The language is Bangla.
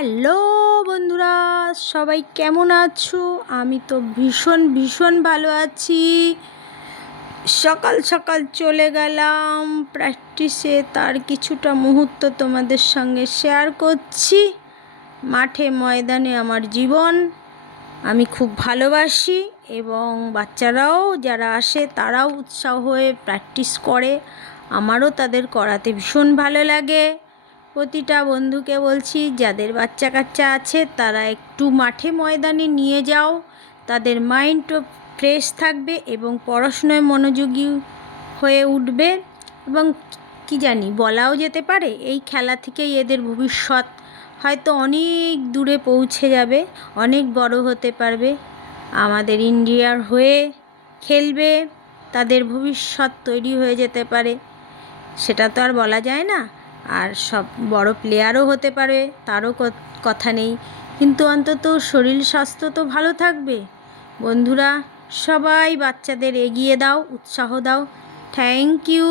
হ্যালো বন্ধুরা, সবাই কেমন আছো? আমি তো ভীষণ ভালো আছি। সকাল সকাল চলে গেলাম প্র্যাকটিসে, তার কিছুটা মুহূর্ত তোমাদের সঙ্গে শেয়ার করছি। মাঠে ময়দানে আমার জীবন, আমি খুব ভালোবাসি এবং বাচ্চারাও যারা আসে তারাও উৎসাহ হয়ে প্র্যাকটিস করে। আমারও তাদের করাতে ভীষণ ভালো লাগে। প্রতিটা বন্ধুকে বলছি, যাদের বাচ্চা কাচ্চা আছে তারা একটু মাঠে ময়দানে নিয়ে যাও, তাদের মাইন্ডও ফ্রেশ থাকবে এবং পড়াশোনায় মনোযোগী হয়ে উঠবে। এবং কি জানি, বলাও যেতে পারে এই খেলা থেকেই এদের ভবিষ্যৎ হয়তো অনেক দূরে পৌঁছে যাবে, অনেক বড় হতে পারবে, আমাদের ইন্ডিয়ার হয়ে খেলবে, তাদের ভবিষ্যৎ তৈরি হয়ে যেতে পারে। সেটা তো আর বলা যায় না, আর সব বড় প্লেয়ারও হতে পারে, তারও কথা নেই, কিন্তু অন্তত শরীর স্বাস্থ্য তো ভালো থাকবে। বন্ধুরা, সবাই বাচ্চাদের এগিয়ে দাও, উৎসাহ দাও। Thank you.